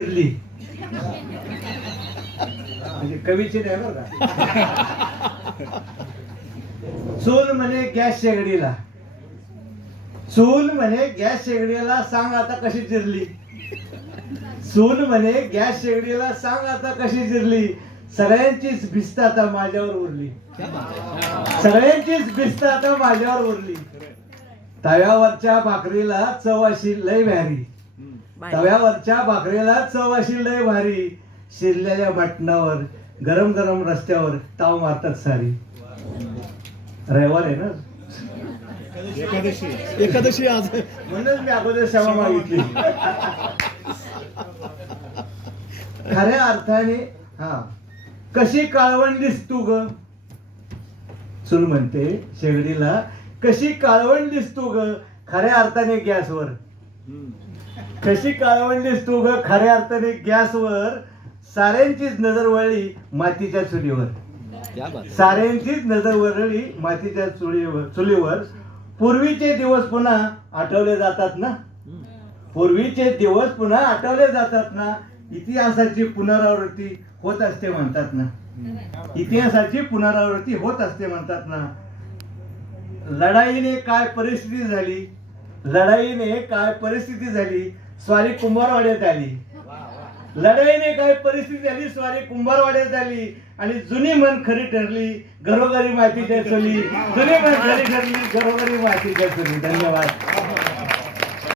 फिरली म्हणजे कवीचे नाही बरं का. चूल म्हणे गॅस शेगडीला, चूल म्हणे गॅस शेगडीला सांग आता कशी चिरली. चूल म्हणे गॅस शेगडीला सांग आता कशी चिरली. सगळ्यांचीच भिस्त आता माझ्यावर उरली, सगळ्यांचीच भिस्त आता माझ्यावर उरली. तव्यावरच्या भाकरीला चव अशी लय भारी, तव्यावरच्या भाकरीला चव अशी लय भारी. शिरलेल्या मटणावर गरम गरम रस्त्यावर ताव मारतात सारी. रविवार आहे ना, एकादशी आज, म्हणूनच मी अगोदर क्षमा मागितली. खऱ्या अर्थाने हा कशी काळवंडलीस तू ग. चूल म्हणते शेगडीला, कशी काळवंडलीस तू ग खऱ्या अर्थाने गॅसवर. कशी काळवंडलीस तू ग खऱ्या अर्थाने गॅसवर. साऱ्यांचीच नजर वळली मातीच्या चुलीवर, साऱ्यांचीच नजर वळली मातीच्या चुलीवर. पूर्वीचे दिवस पुन्हा आठवले जातात ना, पूर्वीचे दिवस पुन्हा आठवले जातात ना. इतिहासाची पुनरावृत्ती होत असते म्हणतात ना, इतिहासाची पुनरावृत्ती होत असते म्हणतात ना. लढाईने काय परिस्थिती झाली, लढाईने काय परिस्थिती झाली, स्वारी कुंभारवाड्यात आली. लढाईने काय परिस्थिती झाली, स्वारी कुंभारवाड्यात आली. आणि जुनी मन खरी ठरली घरोघरी मातीच्या चुली, जुनी मन खरी ठरली घरोघरी मातीच्या चुली. धन्यवाद.